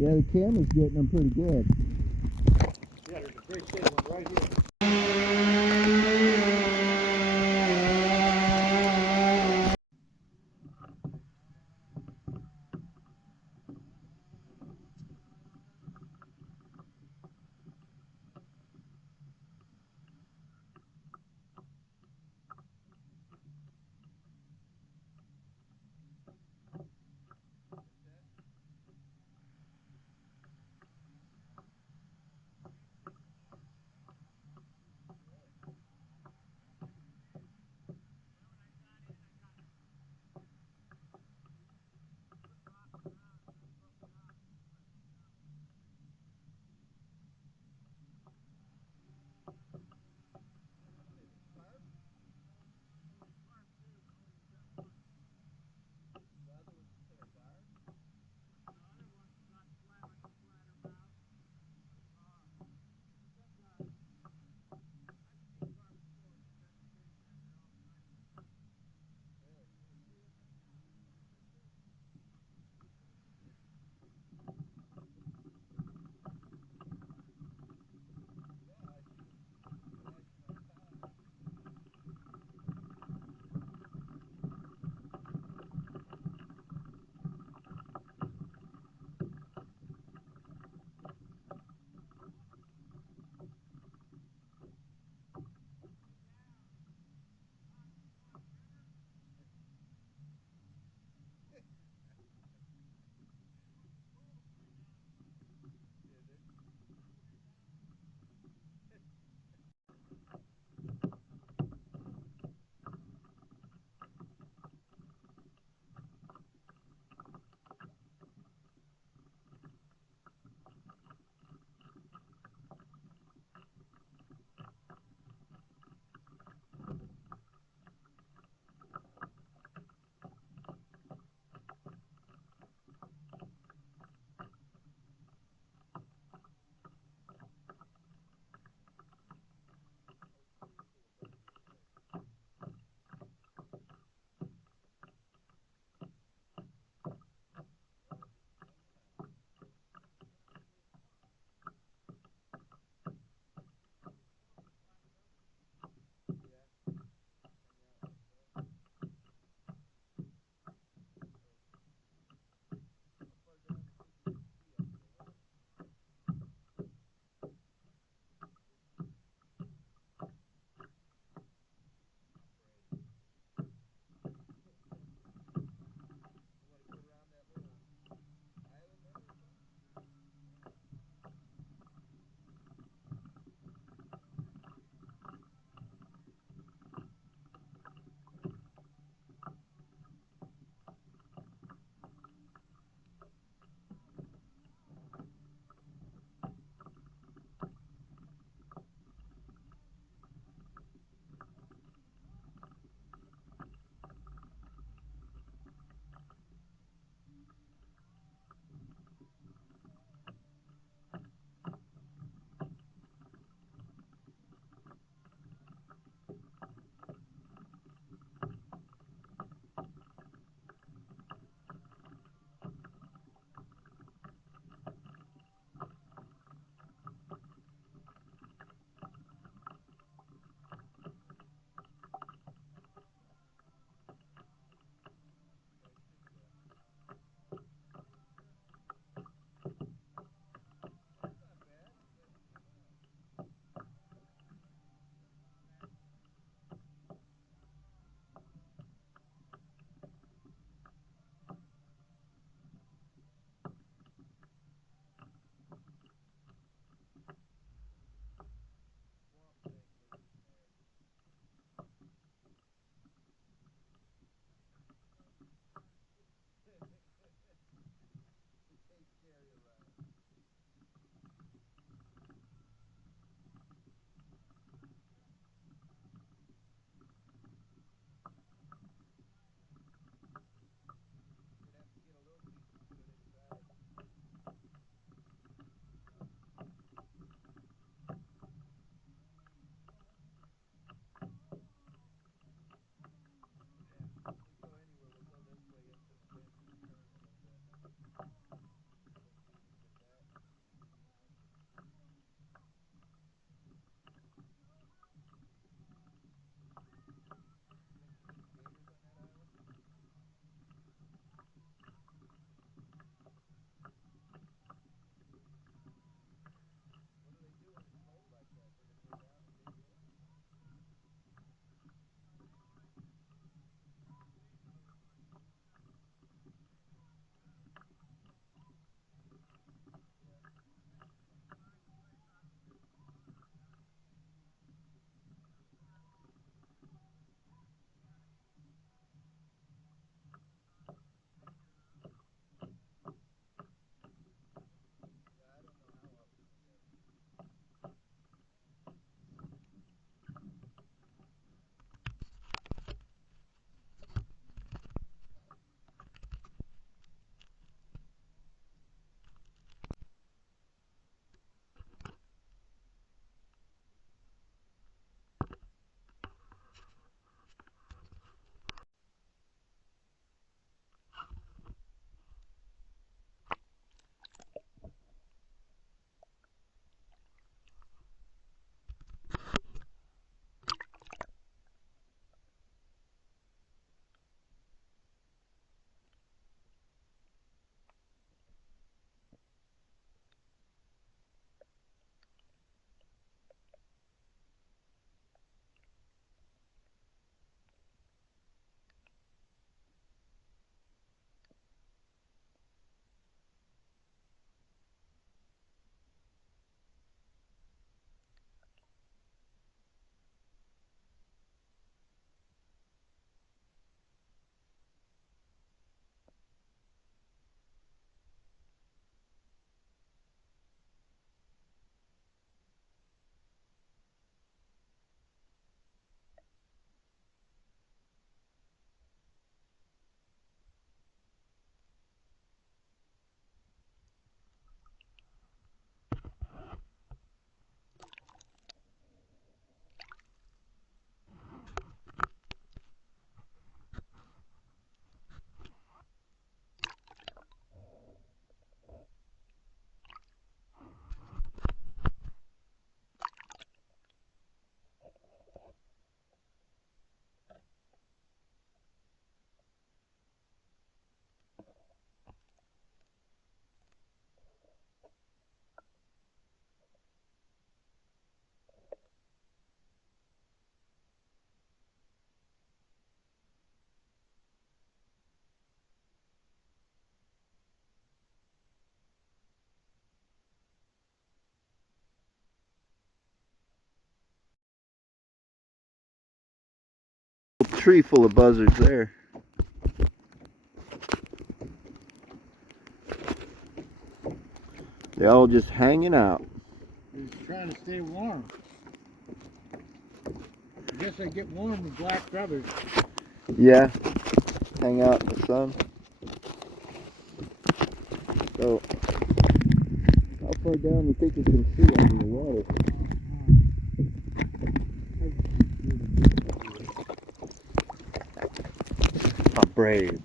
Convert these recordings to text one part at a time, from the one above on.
Yeah, the camera's getting them pretty good. Yeah, there's a great big one right here. tree full of buzzards there. They're all just hanging out. He's trying to stay warm. I guess they get warm with black feathers. Yeah, hang out in the sun. So, how far down do you think you can see under the water? How brave.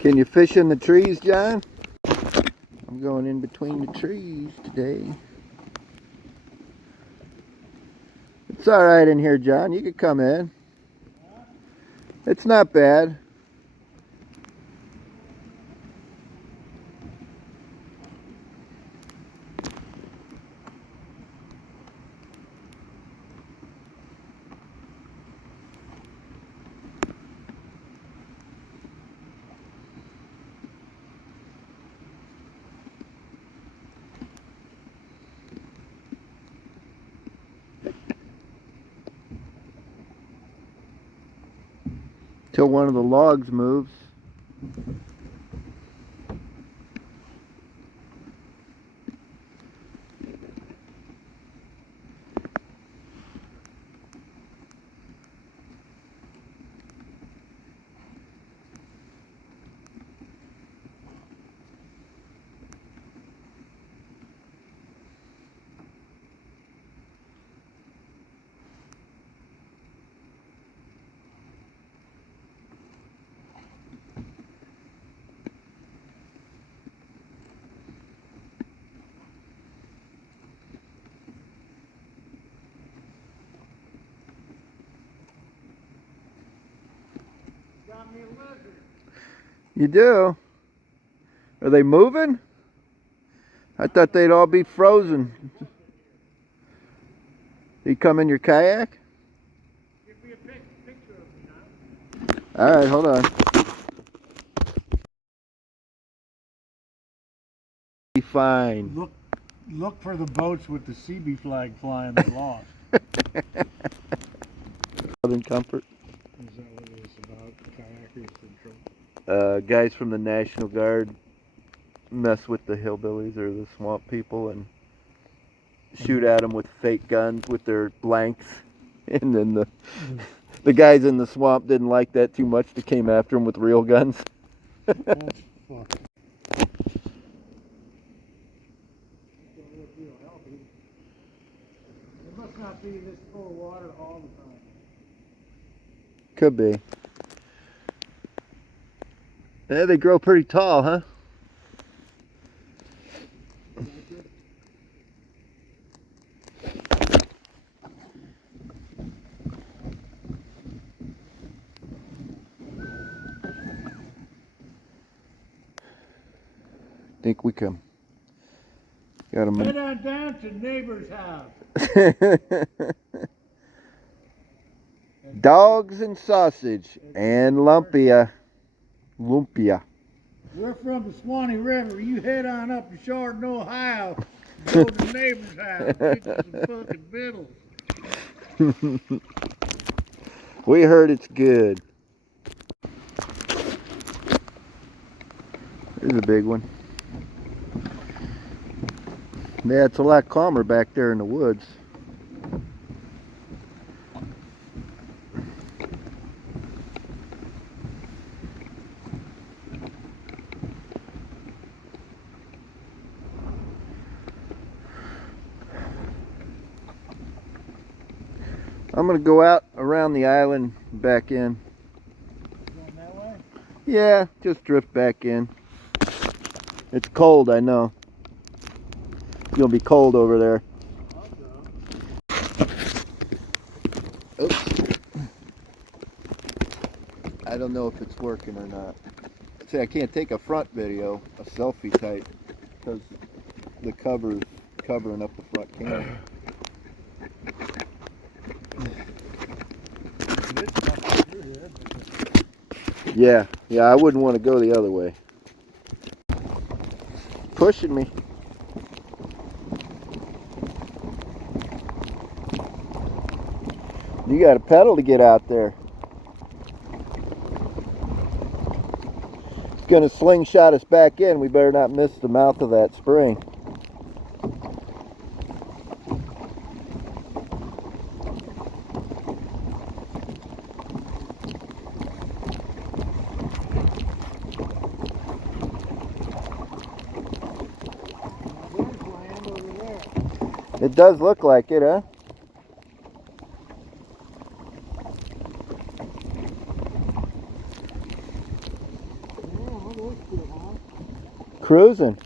Can you fish in the trees, John? I'm going in between the trees today. It's all right in here, John. You can come in. It's not bad. Till one of the logs moves. Got me a lizard. You do? Are they moving? I thought they'd all be frozen. You come in your kayak? Give me a picture of me now. All right, hold on. Be fine. Look for the boats with the CB flag flying. They lost. Southern Comfort. Is that what it is about? Kayakers Central. Guys from the National Guard mess with the hillbillies or the swamp people and shoot at them with fake guns with their blanks. And then the guys in the swamp didn't like that too much. They came after them with real guns. That's fucked. It must not be this full of water all the time. Could be. Yeah, they grow pretty tall, huh? Think we can. Got them. Head on down to neighbor's house. Dogs and sausage and lumpia. Lumpia. We're from the Swanee River. You head on up to Chardon, Ohio. Go to the neighbor's house. Get you some fucking vittles. We heard it's good. There's a big one. Yeah, it's a lot calmer back there in the woods. I'm gonna go out around the island, back in. Going that way? Yeah, just drift back in. It's cold, I know. You'll be cold over there. Oops. I don't know if it's working or not. See, I can't take a front video, a selfie type. because the cover is covering up the front can. It's not through here, but Yeah, I wouldn't want to go the other way. Pushing me. You got a pedal to get out there. It's gonna slingshot us back in. We better not miss the mouth of that spring. there's land over there. It does look like it, huh? Yeah, that looks good, huh? Cruising.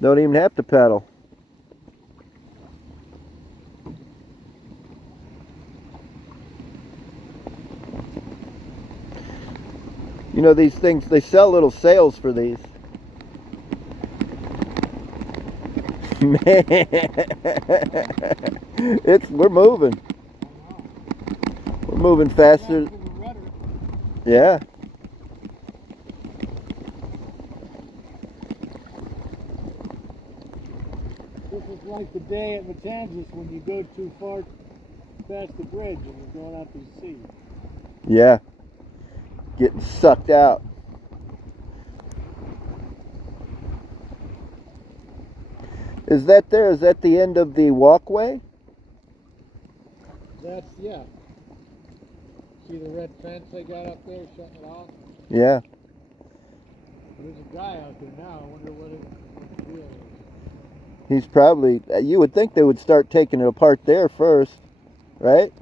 Don't even have to pedal. You know, these things, they sell little sails for these. Man, we're moving. I know. We're moving faster. Faster than the rudder. Yeah. This is like the day at Matanzas when you go too far past the bridge and you're going out to sea. Yeah. Getting sucked out. Is that there? Is that the end of the walkway? That's, yeah. See the red fence they got up there shutting it off? Yeah. There's a guy out there now. I wonder what the deal is. He's probably, you would think they would start taking it apart there first, right?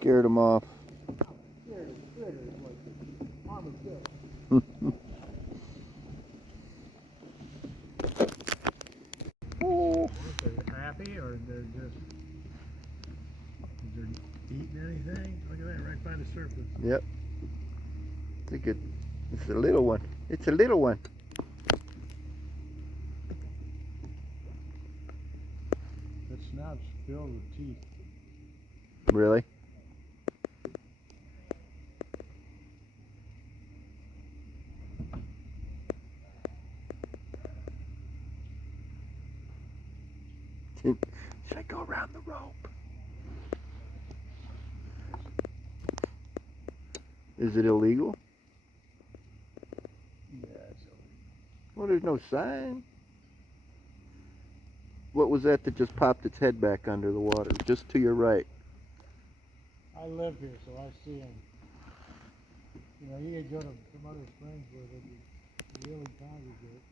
Scared him off. Scared of critters like the armadillo. They're happy or they're just is they're eating anything? Look at that right by the surface. Yep. It's a little one. It's a little one. That snout's filled with teeth. Really? Should I go around the rope? Is it illegal? Yeah, so Well, there's no sign. What was that just popped its head back under the water? Just to your right. I live here, so I see him. You know, you could go to some other springs where they really congregate.